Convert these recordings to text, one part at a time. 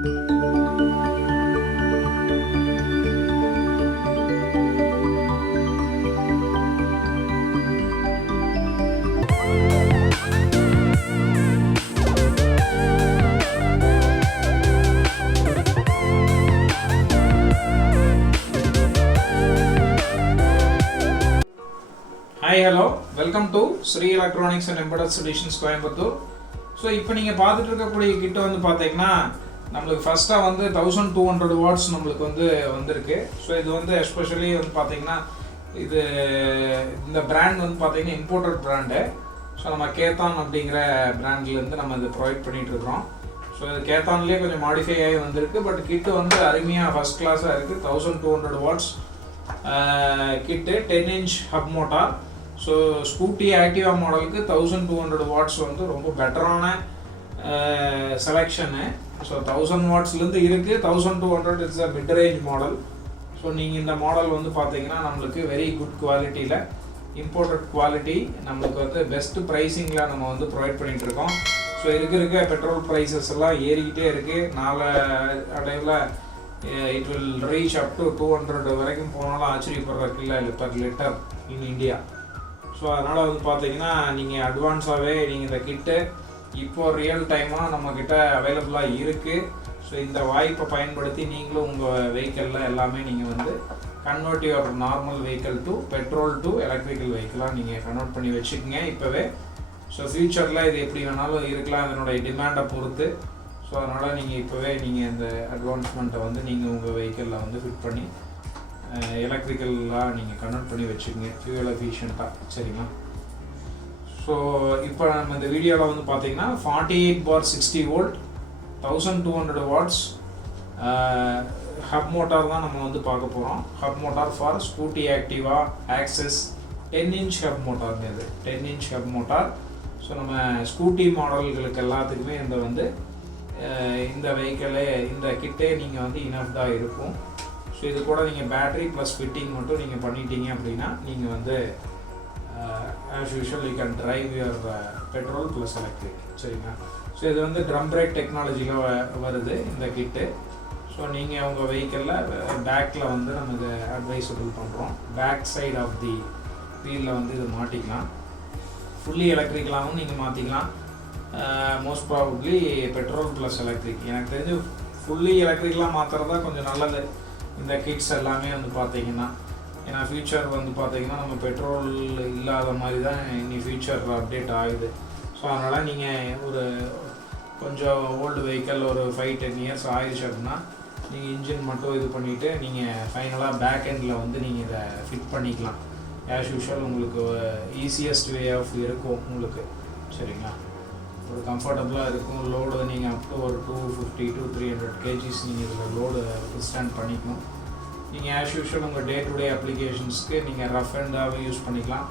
Hi, hello, welcome to Sri Electronics and Embedded Solutions Coimbatore. So, இப்போ நீங்க பார்த்துட்டு இருக்கக்கூடிய கிட் வந்து பாத்தீங்கன்னா நமக்கு ஃபர்ஸ்டா வந்து 1200 வாட்ஸ் நமக்கு வந்து வந்திருக்கு. ஸோ இது வந்து எஸ்பெஷலி வந்து பாத்தீங்கன்னா இது இந்த பிராண்ட் வந்து பாத்தீங்கன்னா இம்போர்ட்டட் பிராண்டு. ஸோ நம்ம KHEETAN அப்படிங்கிற பிராண்ட்ல இருந்து நம்ம இதை ப்ரொவைட் பண்ணிட்டு இருக்கோம். ஸோ இது KHEETANலயே கொஞ்சம் மாடிஃபை ஆகி வந்திருக்கு. பட் கிட் வந்து அருமையா ஃபர்ஸ்ட் கிளாஸா இருக்கு. 1200 watts kit 10 inch hub motor. So Scooty Activa மாடலுக்கு 1200 வாட்ஸ் வந்து ரொம்ப பெட்டரான செலெக்ஷனு. ஸோ 1000 வாட்ஸ்லேருந்து இருக்குது. 1200 it's a mid range model. So நீங்கள் இந்த மாடல் வந்து பார்த்தீங்கன்னா நம்மளுக்கு வெரி குட் குவாலிட்டியில் இம்போர்ட்டட் குவாலிட்டி நம்மளுக்கு வந்து பெஸ்ட் ப்ரைஸிங்கில் நம்ம வந்து ப்ரொவைட் பண்ணிகிட்ருக்கோம். ஸோ இருக்க பெட்ரோல் ப்ரைஸஸ் எல்லாம் ஏறிக்கிட்டே இருக்குது. அடைவில் it will reach up to 200 வரைக்கும் போனாலும் ஆச்சரியப்படுறதுக்கு இல்லை per litre in India. So அதனால் வந்து பார்த்தீங்கன்னா நீங்கள் அட்வான்ஸாகவே நீங்கள் இந்த கிட்டு இப்போது ரியல் டைமாக நம்மக்கிட்ட அவைலபிளாக இருக்குது. ஸோ இந்த வாய்ப்பை பயன்படுத்தி நீங்களும் உங்கள் வெஹிக்கிளில் எல்லாமே நீங்கள் வந்து convert your normal vehicle to petrol to electrical வெஹிக்கிளாக நீங்கள் கன்வெர்ட் பண்ணி வச்சுக்கோங்க இப்போவே. ஸோ ஃப்யூச்சரில் இது எப்படி வேணாலும் இருக்கலாம் அதனுடைய டிமாண்டை பொறுத்து. ஸோ அதனால் நீங்கள் இப்போவே நீங்கள் இந்த அட்வான்ஸ்மெண்ட்டை வந்து நீங்கள் உங்கள் வெஹிக்கிளில் வந்து ஃபிட் பண்ணி எலக்ட்ரிக்கலாக நீங்கள் கன்வெர்ட் பண்ணி வச்சுக்கோங்க ஃபியூவல் எஃபிஷியண்ட்டாக. சரிங்களா? ஸோ இப்போ நம்ம இந்த வீடியோவில் வந்து பார்த்தீங்கன்னா 48/60 volt 1200 வாட்ஸ் ஹப் மோட்டார் தான் நம்ம வந்து பார்க்க போகிறோம். Hub motor for scooty Activa access 10 inch hub motor. இது 10 inch ஹப் மோட்டார். ஸோ நம்ம ஸ்கூட்டி மாடல்களுக்கு எல்லாத்துக்குமே இந்த வந்து இந்த வெஹிக்கிளே இந்த கிட்டே நீங்கள் வந்து இனஃப் தான் இருக்கும். ஸோ இது கூட நீங்கள் பேட்டரி ப்ளஸ் ஃபிட்டிங் மட்டும் நீங்கள் பண்ணிட்டீங்க அப்படின்னா நீங்கள் வந்து as usual you can drive your petrol plus electric. சரிங்களா? ஸோ இது வந்து ட்ரம் பிரேக் டெக்னாலஜியில் வருது இந்த கிட்டு. ஸோ நீங்கள் உங்கள் வெஹிக்கிளில் பேக்கில் வந்து நமக்கு அட்வைசபிள் பண்ணுறோம். பேக் சைடு ஆஃப் தி வீலில் வந்து இது மாட்டிக்கலாம். ஃபுல்லி எலக்ட்ரிக்கலாகவும் நீங்கள் மாற்றிக்கலாம். Most probably petrol plus electric. எனக்கு தெரிஞ்சு ஃபுல்லி எலக்ட்ரிக்கலாக மாற்றுறது தான் கொஞ்சம் நல்லது இந்த கிட்ஸ் எல்லாமே வந்து பார்த்தீங்கன்னா. ஏன்னா ஃபியூச்சர் வந்து பார்த்தீங்கன்னா நம்ம பெட்ரோல் இல்லாத மாதிரி தான் இனி ஃபியூச்சர் அப்டேட் ஆகுது. ஸோ அதனால் நீங்கள் ஒரு கொஞ்சம் ஓல்டு வெஹிக்கிள் ஒரு 5-10 இயர்ஸ் ஆயிடுச்சு அப்படின்னா நீங்கள் இன்ஜின் மட்டும் இது பண்ணிவிட்டு நீங்கள் ஃபைனலாக பேக் எண்டில் வந்து நீங்கள் இதை ஃபிட் பண்ணிக்கலாம். ஆஸ் யூஷுவல் உங்களுக்கு ஈஸியஸ்ட் வே ஆஃப் இருக்கும் உங்களுக்கு. சரிங்களா? ஒரு கம்ஃபர்டபுளாக இருக்கும். லோடு நீங்கள் அப் டு ஒரு 250 to 300 kgs நீங்கள் இதில் லோடு விஸ்டாண்ட் பண்ணிக்கணும். நீங்கள் ஆஸ் யூஷுவல் உங்கள் டே டு டே அப்ளிகேஷன்ஸ்க்கு நீங்கள் ரஃப் அண்டாகவே யூஸ் பண்ணிக்கலாம்.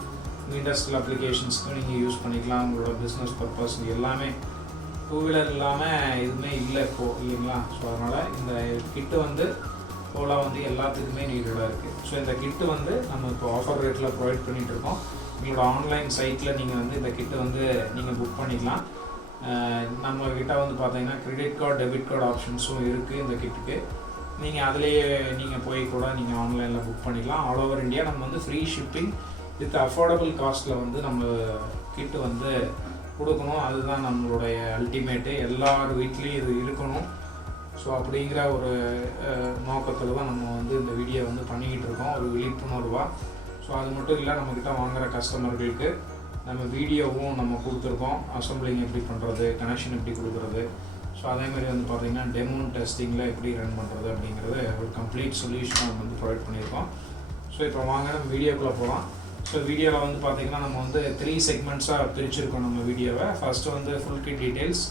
இண்டஸ்ட்ரியல் அப்ளிகேஷன்ஸ்க்கு நீங்கள் யூஸ் பண்ணிக்கலாம். உங்களோட பிஸ்னஸ் பர்பஸ் எல்லாமே டூ வீலர் இல்லாமல் எதுவுமே இல்லை இப்போது, இல்லைங்களா? ஸோ அதனால் இந்த கிட்டு வந்து இப்போலாம் வந்து எல்லாத்துக்குமே நீடடாக இருக்குது. ஸோ இந்த கிட்டு வந்து நம்ம இப்போ ஆஃபர் ரேட்டில் ப்ரொவைட் பண்ணிகிட்ருக்கோம். எங்களோட ஆன்லைன் சைட்டில் நீங்கள் வந்து இந்த கிட்டு வந்து நீங்கள் புக் பண்ணிக்கலாம். நம்மக்கிட்ட வந்து பார்த்தீங்கன்னா கிரெடிட் கார்டு டெபிட் கார்டு ஆப்ஷன்ஸும் இருக்குது இந்த கிட்டுக்கு. நீங்கள் அதிலேயே நீங்கள் போய் கூட நீங்கள் ஆன்லைனில் புக் பண்ணிக்கலாம். ஆல் ஓவர் இந்தியா நம்ம வந்து ஃப்ரீ ஷிப்பிங் வித் அஃபோர்டபுள் காஸ்ட்டில் வந்து நம்ம கிட்டு வந்து கொடுக்கணும். அதுதான் நம்மளுடைய அல்டிமேட்டு. எல்லார் வீட்லேயும் இது இருக்கணும். ஸோ அப்படிங்கிற ஒரு நோக்கத்தில் தான் நம்ம வந்து இந்த வீடியோ வந்து பண்ணிக்கிட்டு இருக்கோம், ஒரு விழிப்புணர்வாக. ஸோ அது மட்டும் இல்லை, நம்மக்கிட்ட வாங்குகிற கஸ்டமர்களுக்கு நம்ம வீடியோவும் நம்ம கொடுத்துருக்கோம். அசம்பிளிங் எப்படி பண்ணுறது, கனெக்ஷன் எப்படி கொடுக்குறது. ஸோ அதேமாதிரி வந்து பார்த்திங்கன்னா டெமோ டெஸ்டிங்கில் எப்படி ரன் பண்ணுறது அப்படிங்கிறது ஒரு கம்ப்ளீட் சொல்யூஷன் நம்ம வந்து ப்ரொவைட் பண்ணியிருக்கோம். ஸோ இப்போ வாங்க நம்ம வீடியோக்குள்ளே போகலாம். ஸோ வீடியோவில் வந்து பார்த்திங்கன்னா நம்ம வந்து 3 செக்மெண்ட்ஸாக பிரிச்சுருக்கோம் நம்ம வீடியோவை. ஃபஸ்ட்டு வந்து ஃபுல் கிட் டீட்டெயில்ஸ்.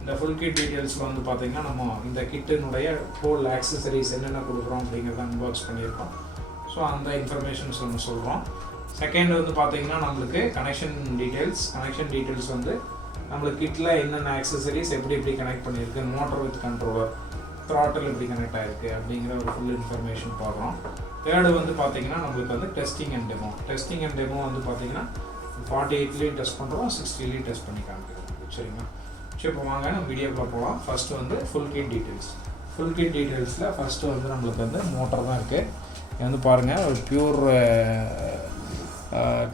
இந்த ஃபுல் கிட் டீட்டெயில்ஸில் வந்து பார்த்திங்கன்னா நம்ம இந்த கிட்டினுடைய ஹோல் ஆக்சசரிஸ் என்னென்ன கொடுக்குறோம் அப்படிங்கிறத அன்பாக்ஸ் பண்ணியிருக்கோம். ஸோ அந்த இன்ஃபர்மேஷன்ஸ் நம்ம சொல்கிறோம். செகண்ட் வந்து பார்த்திங்கன்னா நம்மளுக்கு கனெக்ஷன் டீட்டெயில்ஸ் வந்து நம்மளுக்கு கிட்டில் என்னென்ன ஆக்சசரிஸ் எப்படி கனெக்ட் பண்ணியிருக்கு, மோட்டர் வித் கண்ட்ரோலர், த்ராட்டில் எப்படி கனெக்ட் ஆகிருக்கு அப்படிங்கிற ஒரு ஃபுல் இன்ஃபர்மேஷன் பார்க்குறோம். தேர்டு வந்து பார்த்திங்கன்னா நம்மளுக்கு வந்து டெஸ்டிங் அண்ட் டெமோ வந்து பார்த்திங்கன்னா 48லேயும் டெஸ்ட் பண்ணுறோம், 60லேயும் டெஸ்ட் பண்ணி காமிக்கிறோம். சரிங்களா? ஸோ இப்போ வாங்க நம்ம வீடியோக்குள்ள போகலாம். ஃபஸ்ட்டு வந்து full kit details. Full kit டீட்டெயில்ஸில் ஃபஸ்ட்டு வந்து நம்மளுக்கு வந்து மோட்டர் தான் இருக்குது. இது வந்து பாருங்கள், ஒரு pure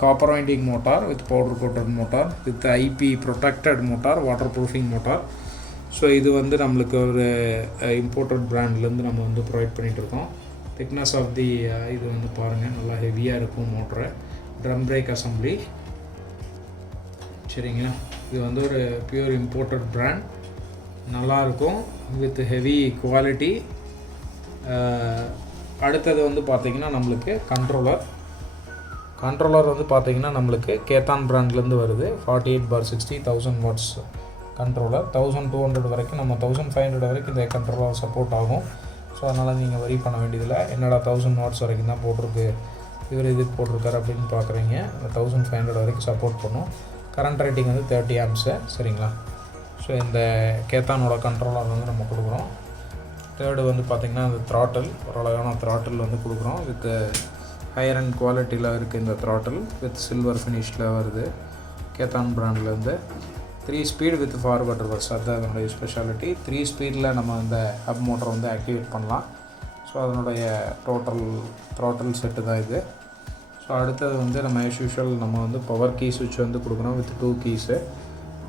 copper winding motor with powder coated motor with IP protected motor, waterproofing motor. So இது வந்து நம்மளுக்கு ஒரு இம்போர்ட்டட் பிராண்ட்லேருந்து நம்ம வந்து ப்ரொவைட் பண்ணிகிட்ருக்கோம். திக்னஸ் ஆஃப் தி இது வந்து பாருங்கள், நல்லா ஹெவியாக இருக்கும் மோட்ரு. ட்ரம் பிரேக் அசம்பிளி, சரிங்களா. இது வந்து ஒரு பியூர் இம்போர்ட்டட் பிராண்ட், நல்லாயிருக்கும் வித் ஹெவி குவாலிட்டி. அடுத்தது வந்து பார்த்திங்கன்னா நம்மளுக்கு கண்ட்ரோலர் வந்து பார்த்திங்கன்னா நம்மளுக்கு கேத்தான் பிராண்ட்லேருந்து வருது. 48/60 1000 வாட்ஸ் கண்ட்ரோலர். 1200 வரைக்கும், நம்ம 1500 வரைக்கும் இந்த கண்ட்ரோலர் சப்போர்ட் ஆகும். ஸோ அதனால் நீங்கள் வரி பண்ண வேண்டியதில்லை. என்னடா 1000 வாட்ஸ் வரைக்கும் தான் போட்டிருக்கு, இவர் இதுக்கு போட்டிருக்காரு அப்படின்னு பார்க்குறீங்க. 1500 வரைக்கும் சப்போர்ட் பண்ணும். கரண்ட் ரேட்டிங் வந்து 30 ஆம்ஸு, சரிங்களா. ஸோ இந்த கேத்தானோட கண்ட்ரோலர் வந்து நம்ம கொடுக்குறோம். தேர்டு வந்து பார்த்திங்கன்னா அந்த த்ராட்டில், ஒரு அழகான த்ராட்டில் வந்து கொடுக்குறோம். வித் ஹையர் அண்ட் குவாலிட்டியில் இருக்குது இந்த த்ராட்டில். வித் சில்வர் ஃபினிஷில் வருது கேத்தான் பிராண்ட்லேருந்து. 3 ஸ்பீட் வித் ஃபார்வர்ட் ரிவர்ஸ், அதுதான் அதனுடைய ஸ்பெஷாலிட்டி. 3 ஸ்பீடில் நம்ம இந்த ஹப் மோட்டரை வந்து ஆக்டிவேட் பண்ணலாம். ஸோ அதனுடைய டோட்டல் த்ராட்டில் செட்டு தான் இது. ஸோ அடுத்தது வந்து நம்ம ஆஸ் யூஷுவல் நம்ம வந்து பவர் கீ சுவிட்ச் வந்து கொடுக்குறோம் வித் 2 கீஸு.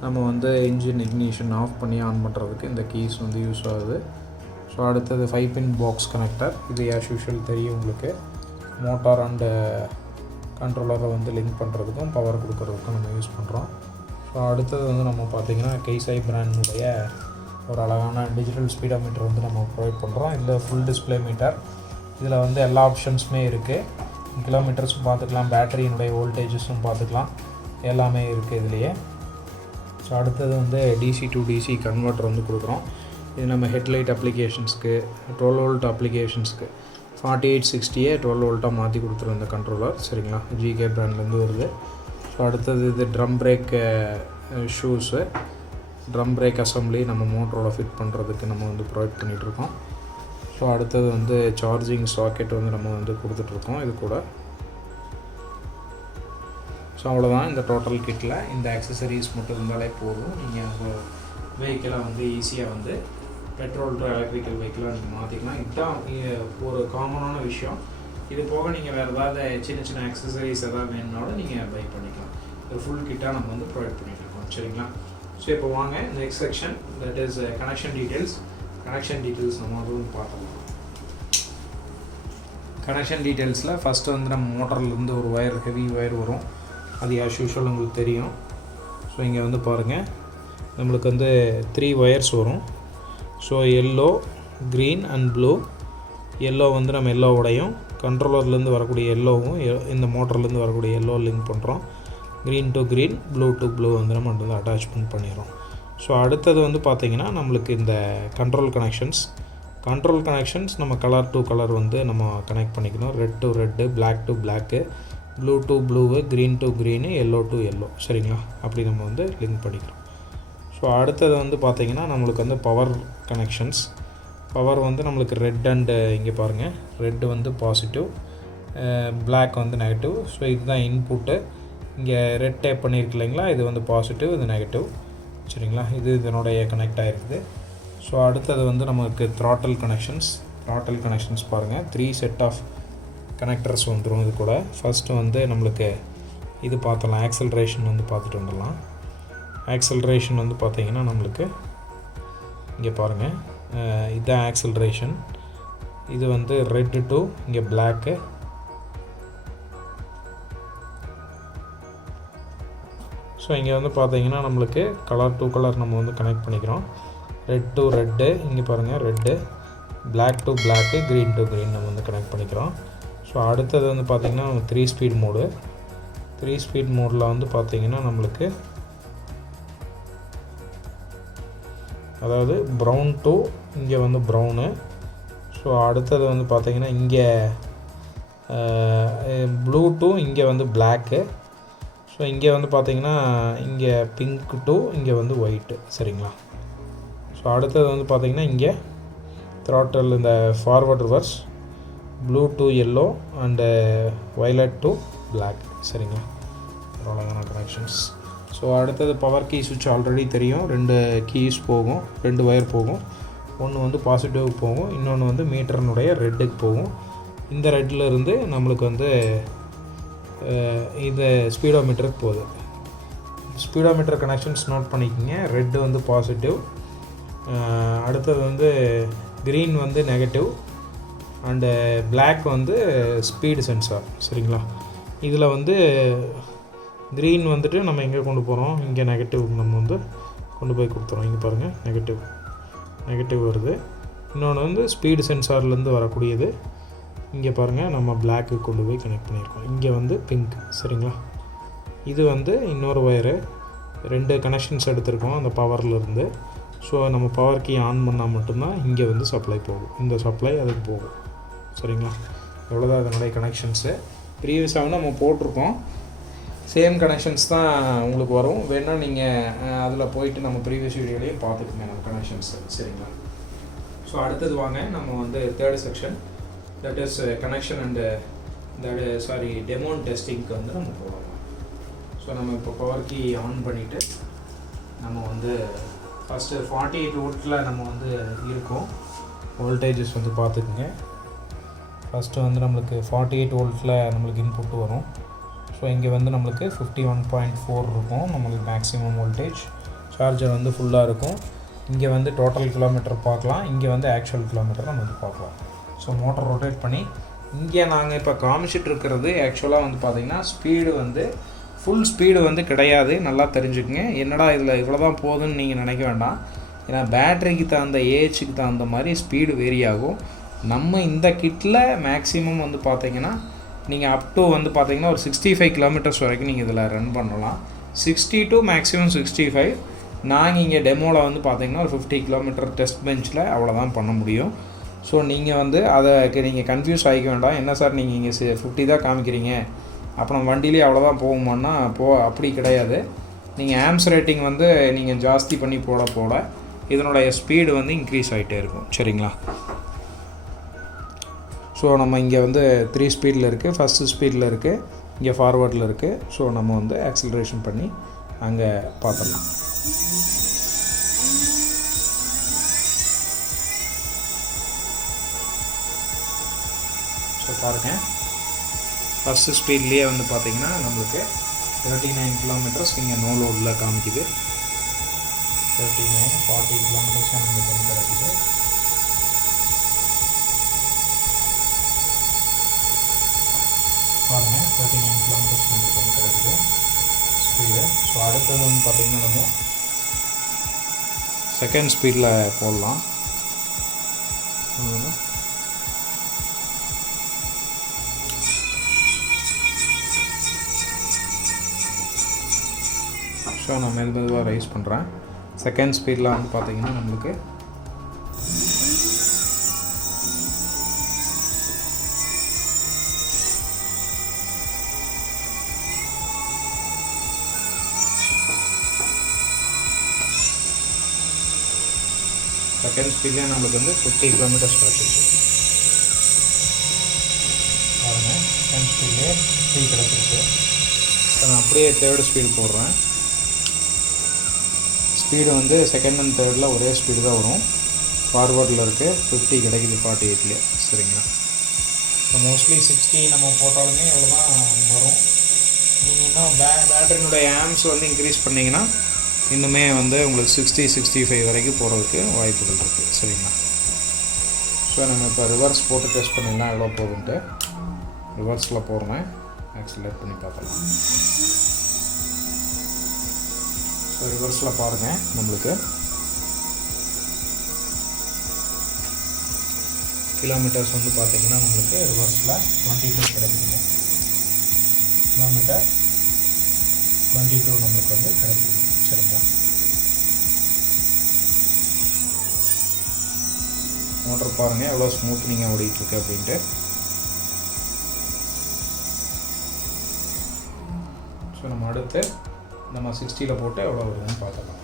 நம்ம வந்து இன்ஜின் இக்னிஷன் ஆஃப் பண்ணி ஆன் பண்ணுறதுக்கு இந்த கீஸ் வந்து யூஸ் ஆகுது. ஸோ அடுத்தது 5 பின் பாக்ஸ் கனெக்டர். இது ஆஸ் யூஷுவல் தெரியும் உங்களுக்கு. மோட்டார் அண்டு கண்ட்ரோலரை வந்து லிங்க் பண்ணுறதுக்கும் பவர் கொடுக்குறதுக்கும் நம்ம யூஸ் பண்ணுறோம். ஸோ அடுத்தது வந்து நம்ம பார்த்திங்கன்னா KHEETAN பிராண்டுடைய ஒரு அழகான டிஜிட்டல் ஸ்பீடோமீட்டர் வந்து நம்ம ப்ரொவைட் பண்ணுறோம். இதில் ஃபுல் டிஸ்பிளே மீட்டர். இதில் வந்து எல்லா ஆப்ஷன்ஸுமே இருக்குது. கிலோமீட்டர்ஸும் பார்த்துக்கலாம், பேட்டரியினுடைய வோல்டேஜஸும் பார்த்துக்கலாம், எல்லாமே இருக்குது இதுலேயே. ஸோ அடுத்தது வந்து DC to DC கன்வெர்ட்டர் வந்து கொடுக்குறோம். இது நம்ம ஹெட்லைட் அப்ளிகேஷன்ஸ்க்கு, 12 வோல்ட் அப்ளிகேஷன்ஸ்க்கு 4860 12 வோல்ட்டாக மாற்றி கொடுத்துரும் இந்த கண்ட்ரோலர், சரிங்களா. GK பிராண்ட்லேருந்து வருது. ஸோ அடுத்தது இது drum break shoes, drum break assembly நம்ம மோட்டரோட ஃபிட் பண்ணுறதுக்கு நம்ம வந்து ப்ரொவைட் பண்ணிகிட்ருக்கோம். ஸோ அடுத்தது வந்து சார்ஜிங் சாக்கெட் வந்து நம்ம வந்து கொடுத்துட்ருக்கோம் இது கூட. ஸோ அவ்வளோதான் இந்த டோட்டல் கிட்டில். இந்த ஆக்சசரிஸ் மட்டும் இருந்தாலே போதும். நீங்கள் உங்கள் வெஹிக்கிளை வந்து ஈஸியாக வந்து பெட்ரோல் டு எலக்ட்ரிக்கல் வெஹிக்கிளாக நீங்கள் மாற்றிக்கலாம். இதுதான் ஒரு காமனான விஷயம். இது போக நீங்கள் வேறு ஏதாவது சின்ன ஆக்சசரிஸ் எதாவது வேணுனாலும் நீங்கள் பை பண்ணிக்கலாம். ஒரு ஃபுல் கிட்டாக நம்ம வந்து ப்ரொவைட் பண்ணிட்டுருக்கோம், சரிங்களா. ஸோ இப்போ வாங்க next section, that is connection details. Connection details நம்ம அதுவும் பார்த்துக்கலாம். கனெக்ஷன் டீட்டெயில்ஸில் ஃபஸ்ட்டு வந்து நம்ம மோட்டர்லேருந்து ஒரு ஒயர், ஹெவி ஒயர் வரும். அது ஆஸ் யூஷுவல் உங்களுக்கு தெரியும். ஸோ இங்கே வந்து பாருங்கள், நம்மளுக்கு வந்து 3 ஒயர்ஸ் வரும். So yellow, green and blue. Yellow வந்து நம்ம எல்லோவோடையும், கண்ட்ரோலர்லேருந்து வரக்கூடிய எல்லோவும் இந்த மோட்டர்லேருந்து வரக்கூடிய எல்லோ லிங்க் பண்ணுறோம். Green to green, blue to blue வந்து நம்ம வந்து அட்டாச்மெண்ட் பண்ணிடுறோம். ஸோ அடுத்தது வந்து பார்த்திங்கன்னா நம்மளுக்கு இந்த கண்ட்ரோல் கனெக்ஷன்ஸ் நம்ம கலர் டு கலர் வந்து நம்ம கனெக்ட் பண்ணிக்கணும். Red to red, black to black, blue to blue, green to green, yellow to yellow, சரிங்களா. அப்படி நம்ம வந்து லிங்க் பண்ணிக்கிறோம். ஸோ அடுத்தது வந்து பார்த்திங்கன்னா நம்மளுக்கு வந்து பவர் கனெக்ஷன்ஸ். பவர் வந்து நம்மளுக்கு ரெட் அண்டு, இங்கே பாருங்கள், ரெட்டு வந்து பாசிட்டிவ், பிளாக் வந்து நெகட்டிவ். ஸோ இதுதான் இன்புட்டு. இங்கே ரெட் டைப் பண்ணியிருக்கு இல்லைங்களா, இது வந்து பாசிட்டிவ், இது நெகட்டிவ், சரிங்களா. இது இதனுடைய கனெக்ட் ஆகிருக்குது. ஸோ அடுத்தது வந்து நமக்கு த்ராட்டில் கனெக்ஷன்ஸ் பாருங்கள். 3 செட் ஆஃப் கனெக்டர்ஸ் வந்துடும் இது கூட. ஃபஸ்ட்டு வந்து நம்மளுக்கு இது பார்த்தலாம், ஆக்சலரேஷன் வந்து பார்த்துட்டு வந்துடலாம். ஆக்சலரேஷன் வந்து பார்த்திங்கன்னா நம்மளுக்கு இங்கே பாருங்கள், இதுதான் ஆக்சலரேஷன். இது வந்து ரெட்டு டு இங்கே பிளாக்கு. ஸோ இங்கே வந்து பார்த்திங்கன்னா நம்மளுக்கு கலர் டு கலர் நம்ம வந்து கனெக்ட் பண்ணிக்கிறோம். ரெட் டு ரெட்டு, இங்கே பாருங்கள் red, black to black, green to green நம்ம வந்து கனெக்ட் பண்ணிக்கிறோம். ஸோ அடுத்தது வந்து பார்த்திங்கன்னா 3 ஸ்பீட் மோடு. 3 ஸ்பீட் மோடில் வந்து பார்த்திங்கன்னா நம்மளுக்கு அதாவது ப்ரௌன் டு இங்கே வந்து ப்ரௌனு. ஸோ அடுத்தது வந்து பார்த்திங்கன்னா இங்கே ப்ளூ டு இங்கே வந்து பிளாக்கு. ஸோ இங்கே வந்து பார்த்திங்கன்னா இங்கே பிங்க் டு இங்கே வந்து ஒயிட்டு, சரிங்களா. ஸோ அடுத்தது வந்து பார்த்திங்கன்னா இங்கே த்ராட்டில் இந்த forward reverse, blue to yellow and violet to black, சரிங்களா. அவ்வளோதான கனெக்ஷன்ஸ். ஸோ ஸோ அடுத்தது பவர் கீ சுவிட்ச் ஆல்ரெடி தெரியும், 2 கீஸ் போகும், 2 ஒயர் போகும். ஒன்று வந்து பாசிட்டிவ்க்கு போகும், இன்னொன்று வந்து மீட்டர்னுடைய ரெட்டுக்கு போகும். இந்த ரெட்டில் இருந்து நம்மளுக்கு வந்து இது ஸ்பீடோமீட்டருக்கு போகுது. ஸ்பீடோமீட்டர் கனெக்ஷன்ஸ் நோட் பண்ணிக்கோங்க. ரெட்டு வந்து பாசிட்டிவ், அடுத்தது வந்து க்ரீன் வந்து நெகட்டிவ், அண்டு பிளாக் வந்து ஸ்பீடு சென்சார். சரிங்களா? இதில் வந்து க்ரீன் வந்துட்டு நம்ம எங்கே கொண்டு போகிறோம், இங்கே நெகட்டிவ் நம்ம வந்து கொண்டு போய் கொடுத்துறோம். இங்கே பாருங்கள், நெகட்டிவ் வருது. இன்னொன்று வந்து ஸ்பீடு சென்சார்லேருந்து வரக்கூடியது. இங்கே பாருங்கள், நம்ம பிளாக்கு கொண்டு போய் கனெக்ட் பண்ணியிருக்கோம். இங்கே வந்து பிங்க். சரிங்களா? இது வந்து இன்னொரு ஒயரு, 2 கனெக்ஷன்ஸ் எடுத்திருக்கோம் அந்த பவர்லேருந்து. ஸோ நம்ம பவர் கீ ஆன் பண்ணால் மட்டும்தான் இங்கே வந்து சப்ளை போகும், இந்த சப்ளை அதுக்கு போகும். சரிங்களா? எவ்வளோதான் அதனுடைய கனெக்ஷன்ஸு. ப்ரீவியஸாகவும் நம்ம போட்டிருக்கோம், சேம் கனெக்ஷன்ஸ் தான் உங்களுக்கு வரும். வேணால் நீங்கள் அதில் போயிட்டு நம்ம ப்ரீவியஸ் வீடியோலேயே பார்த்துக்குங்க நம்ம கனெக்ஷன்ஸு. சரிங்களா? ஸோ அடுத்தது வாங்க, நம்ம வந்து 3rd section, that is connection and demo டெஸ்டிங்க்கு வந்து நம்ம போகலாம். ஸோ நம்ம இப்போ பவர் கீ ஆன் பண்ணிவிட்டு நம்ம வந்து ஃபஸ்ட்டு 48 வோல்ட்டில் நம்ம வந்து இருக்கோம். வோல்டேஜஸ் வந்து பார்த்துக்குங்க. ஃபஸ்ட்டு வந்து நம்மளுக்கு 48 வோல்ட்டில் நம்மளுக்கு இன்புட் வரும். ஸோ இங்கே வந்து நம்மளுக்கு 51.4 இருக்கும் நம்மளுக்கு மேக்ஸிமம் வோல்டேஜ். சார்ஜர் வந்து ஃபுல்லாக இருக்கும். இங்கே வந்து டோட்டல் கிலோமீட்டர் பார்க்கலாம், இங்கே வந்து ஆக்சுவல் கிலோமீட்டர் நம்ம வந்து பார்க்கலாம். ஸோ மோட்டர் ரொட்டேட் பண்ணி இங்கே நாங்கள் இப்போ காமிச்சிட்டு இருக்கிறது ஆக்சுவலாக வந்து பார்த்திங்கன்னா ஸ்பீடு வந்து ஃபுல் ஸ்பீடு வந்து கிடையாது. நல்லா தெரிஞ்சுக்குங்க. என்னடா இதில் இவ்வளோ தான் போகுதுன்னு நீங்கள் நினைக்க வேண்டாம். ஏன்னா பேட்டரிக்கு தகுந்த ஏஹெச்சுக்கு தகுந்த மாதிரி ஸ்பீடு வேரி ஆகும். நம்ம இந்த கிட்டில் மேக்ஸிமம் வந்து பார்த்திங்கன்னா நீங்கள் அப் டு வந்து பார்த்திங்கன்னா ஒரு 65 கிலோமீட்டர்ஸ் வரைக்கும் நீங்கள் இதில் ரன் பண்ணலாம். 60 to மேக்ஸிமம் 65. நாங்கள் இங்கே டெமோவில் வந்து பார்த்திங்கன்னா ஒரு 50 கிலோமீட்டர் டெஸ்ட் பெஞ்சில் அவ்வளோதான் பண்ண முடியும். ஸோ நீங்கள் வந்து அதை நீங்கள் கன்ஃபியூஸ் ஆகிக்க வேண்டாம். என்ன சார் நீங்கள் இங்கே 50 தான் காமிக்கிறீங்க, அப்புறம் வண்டியிலே அவ்வளோதான் போகுமான்னா அப்படி கிடையாது. நீங்கள் ஆம்ஸ் ரேட்டிங் வந்து நீங்கள் ஜாஸ்தி பண்ணி போட இதனுடைய ஸ்பீடு வந்து இன்க்ரீஸ் ஆகிட்டே இருக்கும். சரிங்களா? ஸோ நம்ம இங்கே வந்து 3 ஸ்பீடில் இருக்குது, ஃபஸ்ட்டு ஸ்பீடில் இருக்குது, இங்கே ஃபார்வர்டில் இருக்குது. ஸோ நம்ம வந்து ஆக்சிலரேஷன் பண்ணி அங்கே பார்த்துடலாம். ஸோ பாருங்கள், ஃபஸ்ட்டு ஸ்பீட்லேயே வந்து பார்த்திங்கன்னா நம்மளுக்கு 39 கிலோமீட்டர்ஸ் இங்கே நோ லோடில் காமிக்குது. 39 40 கிலோமீட்டர்ஸ் நம்மளுக்கு வந்து கிடைக்குது. பாருங்கள், 39 கிலோமீட்டர்ஸ் நம்மளுக்கு வந்து கிடைக்குது ஸ்பீடு. ஸோ அடுத்தது வந்து பார்த்திங்கன்னா நம்ம செகண்ட் ஸ்பீடில் போடலாம். ஸோ நான் மெதுவாக ரைஸ் பண்ணுறேன். செகண்ட் ஸ்பீடில் வந்து பார்த்திங்கன்னா நம்மளுக்கு செகண்ட் ஸ்பீட்லேயே நம்மளுக்கு வந்து 50 கிலோமீட்டர்ஸ் கிடச்சிருச்சு. பாருங்கள், செகண்ட் ஸ்பீட்லேயே 50 கிடச்சிருச்சு. நான் அப்படியே 3rd ஸ்பீடு போடுறேன். ஸ்பீடு வந்து செகண்ட் அண்ட் தேர்டில் ஒரே ஸ்பீடு தான் வரும். ஃபார்வர்டில் இருக்குது, 50 கிடைக்குது 48லேயே. சரிங்களா? இப்போ மோஸ்ட்லி 60 நம்ம போட்டாலுமே எவ்வளோ தான் வரும். நீங்கள் இன்னும் பேட்டரினுடைய ஆம்ஸ் வந்து இன்க்ரீஸ் பண்ணிங்கன்னா இன்னுமே வந்து உங்களுக்கு 60-65 வரைக்கும் போகிறதுக்கு வாய்ப்புகள் இருக்குது. சரிங்களா? ஸோ நம்ம இப்போ ரிவர்ஸ் போட்டு டெஸ்ட் பண்ணிடலாம் எவ்வளோ போகுதுன்ட்டு. ரிவர்ஸில் போடுறேன், ஆக்சிலேட் பண்ணி பார்க்கலாம். ஸோ ரிவர்ஸில் பாருங்கள், நம்மளுக்கு கிலோமீட்டர்ஸ் வந்து பார்த்திங்கன்னா நம்மளுக்கு ரிவர்ஸில் 22 கிடைக்குதுங்க. கிலோமீட்டர் 22 நம்மளுக்கு வந்து கிடைக்குது. சரிங்களா? மோட்டர் பாருங்கள் எவ்வளோ ஸ்மூத்னிங்காக ஓடிட்டுருக்கு அப்படின்ட்டு. ஸோ நம்ம அடுத்து நம்ம 60ல் போட்டு எவ்வளோ வருதுன்னு பார்த்துக்கலாம்.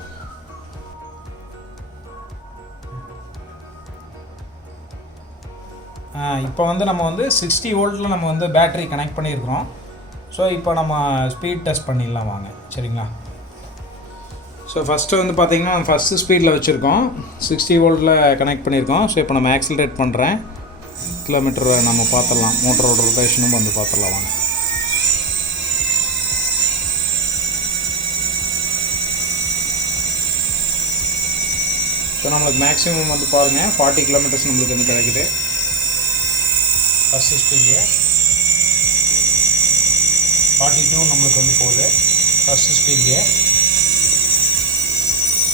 இப்போ வந்து நம்ம வந்து 60 வோல்ட்டில் நம்ம வந்து பேட்டரி கனெக்ட் பண்ணியிருக்கிறோம். ஸோ இப்போ நம்ம ஸ்பீட் டெஸ்ட் பண்ணிடலாம் வாங்க. சரிங்களா? ஸோ ஃபஸ்ட்டு வந்து பார்த்திங்கன்னா ஃபஸ்ட்டு ஸ்பீடில் வச்சுருக்கோம், 60 வோல்ட்டில் கனெக்ட் பண்ணியிருக்கோம். ஸோ இப்போ நம்ம ஆக்சிலரேட் பண்ணுறேன், கிலோமீட்டர் நம்ம பார்த்துடலாம், மோட்டரோட ரொட்டேஷனும் வந்து பார்த்துடலாம் வாங்க. ஸோ நம்மளுக்கு மேக்ஸிமம் வந்து பாருங்கள் 40 கிலோமீட்டர்ஸ் நம்மளுக்கு வந்து கிடைக்குது ஃபஸ்ட்டு ஸ்பீட்லேயே. 42 நம்மளுக்கு வந்து போகுது ஃபஸ்ட்டு ஸ்பீட்லேயே.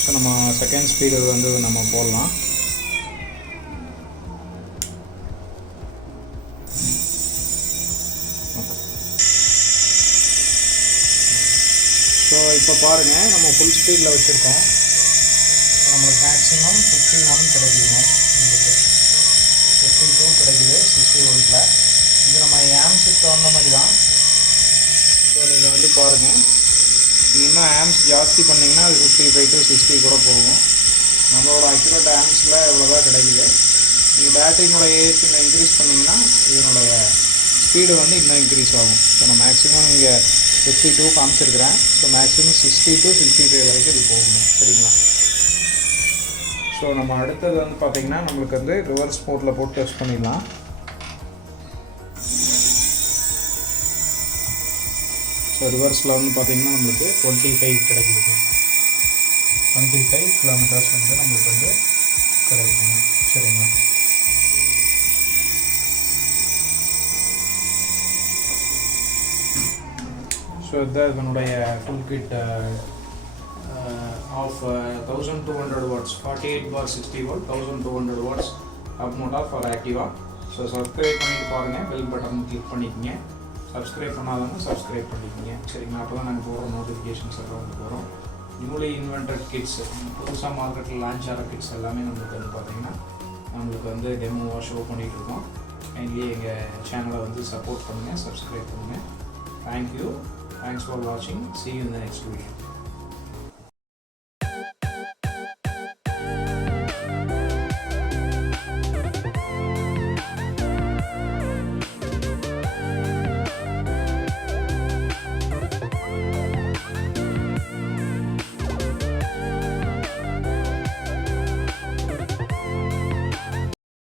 ஸோ நம்ம செகண்ட் ஸ்பீடு வந்து நம்ம போடலாம். ஸோ இப்போ பாருங்கள் நம்ம ஃபுல் ஸ்பீடில் வச்சுருக்கோம். நம்மளுக்கு மேக்ஸிமம் 51 கிடைக்குதுங்க, நம்மளுக்கு 52 கிடைக்குது 60 வோல்ட்டில். இது நம்ம ஆம்ஸுக்கு தகுந்த மாதிரி தான். ஸோ நீங்கள் வந்து பாருங்கள், நீங்கள் இன்னும் ஆம்ஸ் ஜாஸ்தி பண்ணிங்கன்னா அது 55 to 60 கூட போகும். நம்மளோட அக்யூரேட் ஆம்ஸில் இவ்வளோ தான் கிடைக்குது. நீங்கள் பேட்டரியினுடைய ஏஜ் இன்னும் இன்க்ரீஸ் பண்ணிங்கன்னா இதனுடைய ஸ்பீடு வந்து இன்னும் இன்க்ரீஸ் ஆகும். ஸோ நான் மேக்ஸிமம் இங்கே 52 காமிச்சிருக்கிறேன். ஸோ மேக்ஸிமம் 60 to 65 வரைக்கும் இது போகுங்க, சரிங்களா? ஸோ நம்ம அடுத்தது வந்து பார்த்திங்கன்னா நம்மளுக்கு வந்து ரிவர்ஸ் மோட்டில் போட்டு டெஸ்ட் பண்ணிடலாம். ஸோ ரிவர்ஸில் வந்து பார்த்திங்கன்னா நம்மளுக்கு 25 கிடைக்குதுங்க, 25 கிலோமீட்டர்ஸ் வந்து நம்மளுக்கு வந்து கிடைக்குதுங்க, சரிங்களா? ஸோ இதுதான் இதனுடைய full kit of 1200 watts 48/60 volt 1200 watts up motor for Activa. So subscribe பண்ணிட்டு பாருங்கள், பெல் பட்டன் கிளிக் பண்ணிக்கோங்க. சப்ஸ்கிரைப் பண்ணாதவங்க சப்ஸ்கிரைப் பண்ணிக்கோங்க, சரிங்களா? அப்போ தான் நாங்கள் போகிற நோட்டிஃபிகேஷன்ஸ் எல்லாம் வந்து போகிறோம். நியூலி இன்வென்டட் கிட்ஸ், புதுசாக மார்க்கெட்டில் லான்ச் ஆகிற கிட்ஸ் எல்லாமே நம்மளுக்கு வந்து பார்த்திங்கன்னா நம்மளுக்கு வந்து டெமோவாக ஷோ பண்ணிகிட்ருக்கோம். கைண்ட்லி எங்கள் சேனலை வந்து சப்போர்ட் பண்ணுங்கள், சப்ஸ்கிரைப் பண்ணுங்கள். தேங்க்யூ, தேங்க்ஸ் ஃபார் வாட்சிங். see you in the next video.